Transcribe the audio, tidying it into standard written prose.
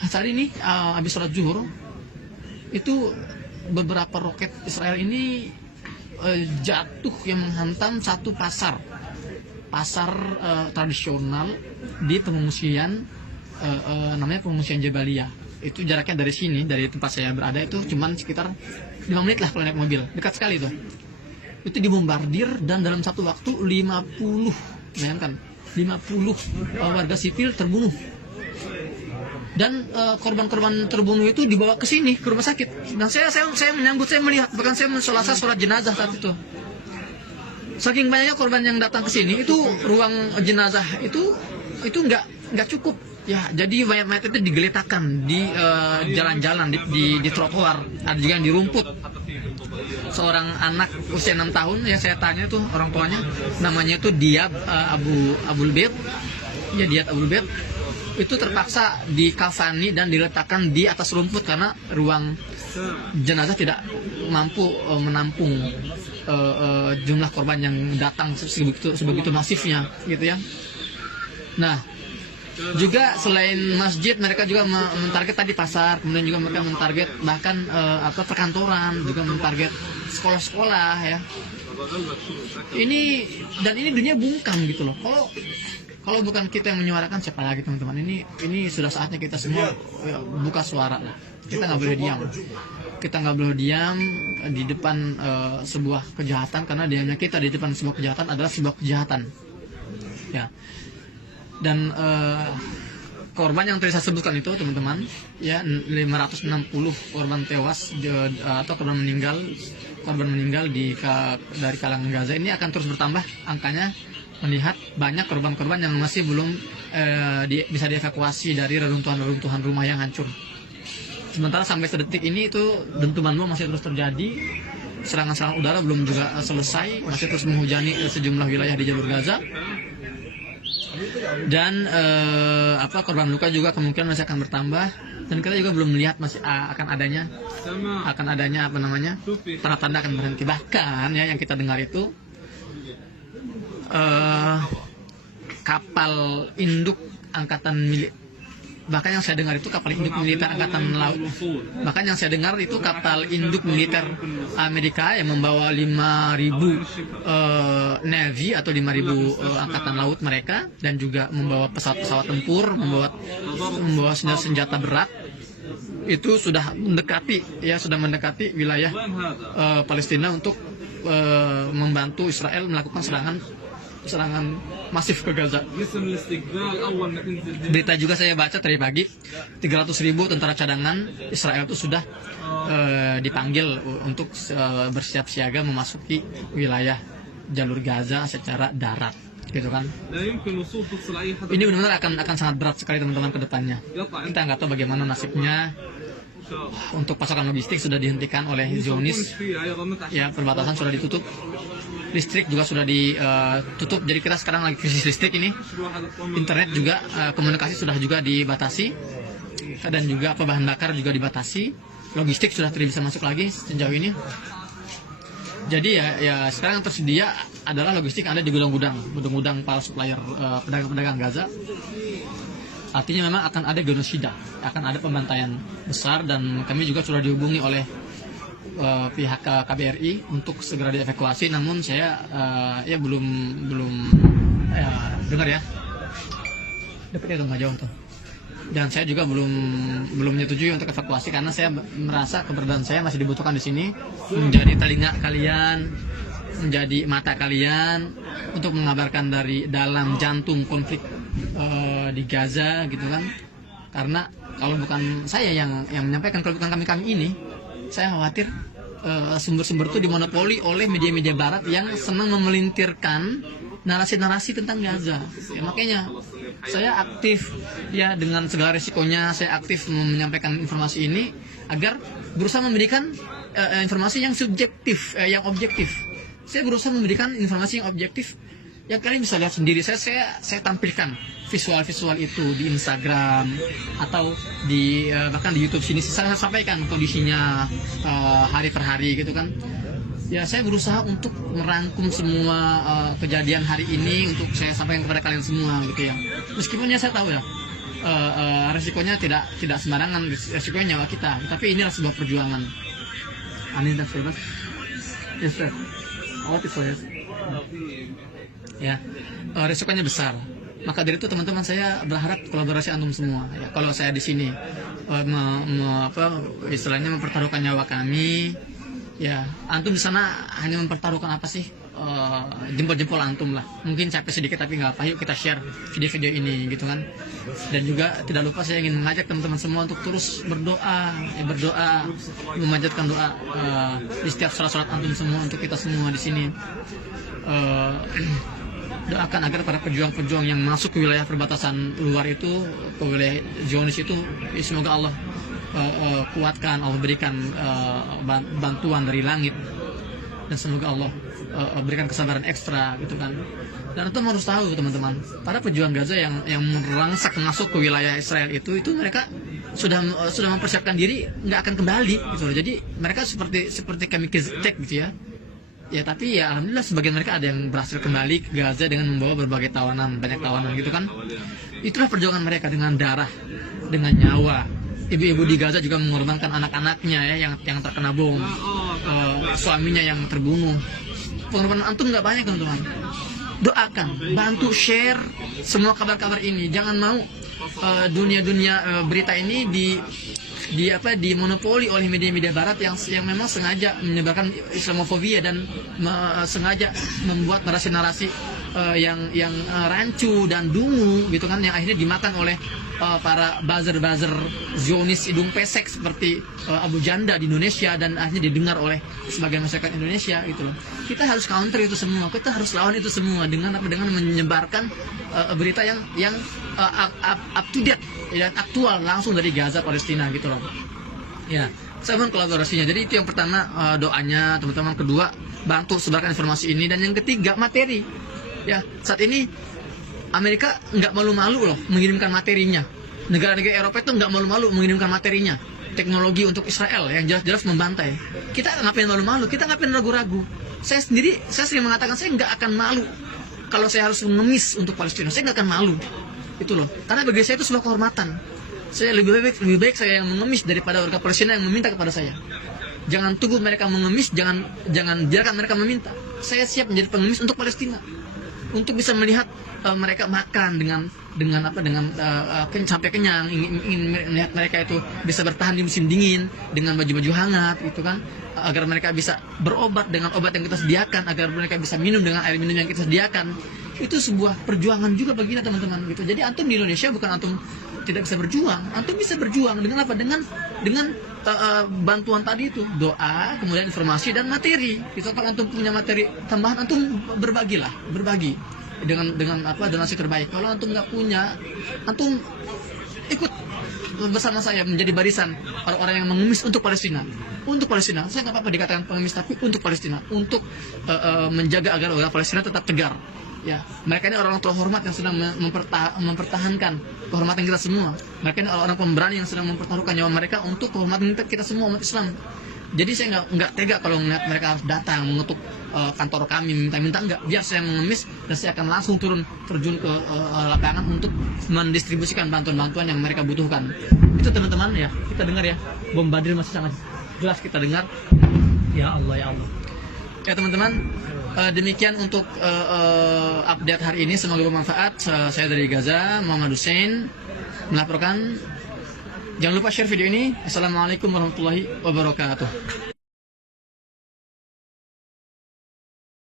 Tadi ini habis sholat zuhur itu beberapa roket Israel ini jatuh yang menghantam satu pasar tradisional di pengungsian namanya pengungsian Jabalia. Itu jaraknya dari sini, dari tempat saya berada itu cuman sekitar 5 menit lah kalau naik mobil, dekat sekali tuh. Itu dibombardir dan dalam satu waktu 50, bayangkan 50 warga sipil terbunuh. Dan korban-korban terbunuh itu dibawa ke sini, ke rumah sakit. Dan saya menyambut, saya melihat, bahkan saya sholat jenazah saat itu. Saking banyaknya korban yang datang ke sini, itu ruang jenazah itu nggak cukup. Ya, jadi mayat-mayat itu digeletakkan di jalan-jalan, di trotoar, ada juga yang di rumput. Seorang anak usia 6 tahun yang saya tanya itu orang tuanya, namanya itu Diab Abul Bait. Ya, Diab Abul Bait itu terpaksa dikafani dan diletakkan di atas rumput karena ruang jenazah tidak mampu menampung jumlah korban yang datang sebegitu masifnya, gitu ya. Nah, juga selain masjid, mereka juga mentarget tadi pasar, kemudian juga mereka mentarget bahkan perkantoran, juga mentarget sekolah-sekolah ya. Ini dunia bungkam gitu loh. Kalau bukan kita yang menyuarakan, siapa lagi teman-teman? Ini sudah saatnya kita semua buka suara lah. Kita nggak boleh diam. Kita nggak boleh diam di depan sebuah kejahatan, karena diamnya kita di depan sebuah kejahatan adalah sebuah kejahatan. Ya. Dan korban yang tadi saya sebutkan itu teman-teman, ya 560 korban tewas atau korban meninggal dari kalangan Gaza ini akan terus bertambah angkanya, melihat banyak korban-korban yang masih belum bisa dievakuasi dari reruntuhan rumah yang hancur. Sementara sampai sedetik ini itu dentuman bom masih terus terjadi, serangan-serangan udara belum juga selesai, masih terus menghujani sejumlah wilayah di jalur Gaza. Dan korban luka juga kemungkinan masih akan bertambah, dan kita juga belum melihat masih akan adanya tanda-tanda akan berhenti. Bahkan ya yang kita dengar itu kapal induk angkatan milik, bahkan yang saya dengar itu kapal induk militer angkatan laut, bahkan yang saya dengar itu kapal induk militer Amerika yang membawa 5.000 navy atau 5.000 angkatan laut mereka, dan juga membawa pesawat-pesawat tempur, membawa senjata berat, itu sudah mendekati wilayah Palestina untuk membantu Israel melakukan serangan masif ke Gaza. Berita juga saya baca tadi pagi, 300.000 tentara cadangan Israel itu sudah dipanggil untuk bersiap siaga memasuki wilayah jalur Gaza secara darat, gitu kan. Ini benar-benar akan sangat berat sekali teman-teman ke depannya. Kita nggak tahu bagaimana nasibnya. Untuk pasokan logistik sudah dihentikan oleh Zionis, ya, perbatasan sudah ditutup, listrik juga sudah ditutup. Jadi kita sekarang lagi krisis listrik ini. Internet juga, komunikasi sudah juga dibatasi, dan juga bahan bakar juga dibatasi. Logistik sudah tidak bisa masuk lagi sejauh ini. Jadi ya sekarang yang tersedia adalah logistik yang ada di gudang-gudang para supplier, pedagang-pedagang Gaza. Artinya memang akan ada genosida, akan ada pembantaian besar, dan kami juga sudah dihubungi oleh pihak KBRI untuk segera dievakuasi. Namun saya belum dengar ya, dapetnya itu nggak jauh tuh. Dan saya juga belum menyetujui untuk evakuasi, karena saya merasa keberadaan saya masih dibutuhkan di sini, menjadi telinga kalian, menjadi mata kalian untuk mengabarkan dari dalam jantung konflik di Gaza, gitu kan. Karena kalau bukan saya yang menyampaikan, kalau bukan kami ini, saya khawatir sumber-sumber itu dimonopoli oleh media-media barat yang senang memelintirkan narasi-narasi tentang Gaza. Ya, makanya saya aktif ya, dengan segala risikonya saya aktif menyampaikan informasi ini agar berusaha memberikan informasi yang subjektif, yang objektif. Saya berusaha memberikan informasi yang objektif. Ya, kalian bisa lihat sendiri, saya tampilkan visual-visual itu di Instagram atau bahkan di YouTube sini. Saya sampaikan kondisinya hari per hari, gitu kan. Ya, saya berusaha untuk merangkum semua kejadian hari ini untuk saya sampaikan kepada kalian semua, gitu ya. Meskipun ya saya tahu ya, resikonya tidak sembarangan, resikonya nyawa kita. Tapi inilah sebuah perjuangan. Amin dan bebas. Yes, sir. What is yes? Ya, resikonya besar. Maka dari itu teman-teman, saya berharap kolaborasi antum semua. Ya, kalau saya di sini istilahnya mempertaruhkan nyawa kami, ya antum di sana hanya mempertaruhkan apa sih? Jempol-jempol antum lah. Mungkin capek sedikit tapi nggak apa, yuk kita share video-video ini gitu kan. Dan juga tidak lupa saya ingin mengajak teman-teman semua untuk terus berdoa, memanjatkan doa di setiap sholat antum semua, untuk kita semua di sini. Doakan agar para pejuang-pejuang yang masuk ke wilayah perbatasan luar itu, ke wilayah Zionis itu, semoga Allah kuatkan, Allah berikan bantuan dari langit, dan semoga Allah berikan kesabaran ekstra gitu kan. Dan itu harus tahu teman-teman, para pejuang Gaza yang merangsak masuk ke wilayah Israel itu mereka sudah mempersiapkan diri nggak akan kembali gitu. Jadi mereka seperti kami cek gitu ya. Ya tapi ya alhamdulillah sebagian mereka ada yang berhasil kembali ke Gaza dengan membawa berbagai tawanan, banyak tawanan gitu kan. Itulah perjuangan mereka dengan darah, dengan nyawa. Ibu-ibu di Gaza juga mengorbankan anak-anaknya ya yang terkena bom, suaminya yang terbunuh. Pengorbanan antum nggak banyak teman-teman. Doakan, bantu share semua kabar-kabar ini. Jangan mau dunia berita ini dimonopoli oleh media-media barat yang memang sengaja menyebarkan Islamofobia dan sengaja membuat narasi-narasi yang rancu dan dungu gitu kan, yang akhirnya dimakan oleh para buzzer Zionis hidung pesek seperti Abu Janda di Indonesia, dan akhirnya didengar oleh sebagian masyarakat Indonesia gitu loh. Kita harus counter itu semua, kita harus lawan itu semua dengan menyebarkan berita yang up to date dan aktual langsung dari Gaza Palestina gitu loh. Ya, saya mohon kolaborasinya. Jadi itu yang pertama, doanya teman-teman. Kedua, bantu sebarkan informasi ini, dan yang ketiga materi. Ya, saat ini Amerika nggak malu-malu loh mengirimkan materinya. Negara-negara Eropa itu nggak malu-malu mengirimkan materinya. Teknologi untuk Israel yang jelas-jelas membantai. Kita ngapain malu-malu? Kita ngapain ragu-ragu? Saya sering mengatakan saya nggak akan malu kalau saya harus mengemis untuk Palestina. Saya nggak akan malu. Itu loh. Karena bagi saya itu sebuah kehormatan. Saya lebih baik saya yang mengemis daripada warga Palestina yang meminta kepada saya. Jangan tunggu mereka mengemis, jangan biarkan mereka meminta. Saya siap menjadi pengemis untuk Palestina. Untuk bisa melihat mereka makan dengan sampai kenyang, ingin melihat mereka itu bisa bertahan di musim dingin dengan baju-baju hangat gitu kan, agar mereka bisa berobat dengan obat yang kita sediakan, agar mereka bisa minum dengan air minum yang kita sediakan. Itu sebuah perjuangan juga bagi kita teman-teman gitu. Jadi antum di Indonesia bukan antum tidak bisa berjuang, antum bisa berjuang dengan apa? Dengan bantuan tadi itu, doa, kemudian informasi dan materi. Itu kalau antum punya materi tambahan, antum berbagi dengan donasi terbaik. Kalau antum nggak punya, antum ikut bersama saya menjadi barisan orang-orang yang mengemis untuk Palestina. Untuk Palestina, saya nggak apa-apa dikatakan pengemis, tapi untuk Palestina, untuk menjaga agar warga Palestina tetap tegar. Ya, mereka ini orang-orang terhormat yang sedang mempertahankan kehormatan kita semua. Mereka ini orang-orang pemberani yang sedang mempertaruhkan nyawa mereka untuk kehormatan kita semua umat Islam. Jadi saya nggak tega kalau melihat mereka harus datang mengetuk kantor kami minta-minta, enggak. Biar saya mengemis dan saya akan langsung terjun ke lapangan untuk mendistribusikan bantuan-bantuan yang mereka butuhkan. Itu teman-teman ya, kita dengar ya, bombardir masih sangat jelas kita dengar. Ya Allah, ya Allah. Ya teman-teman, demikian untuk update hari ini, semoga bermanfaat. Saya dari Gaza, Muhammad Hussein melaporkan. Jangan lupa share video ini. Assalamualaikum warahmatullahi wabarakatuh.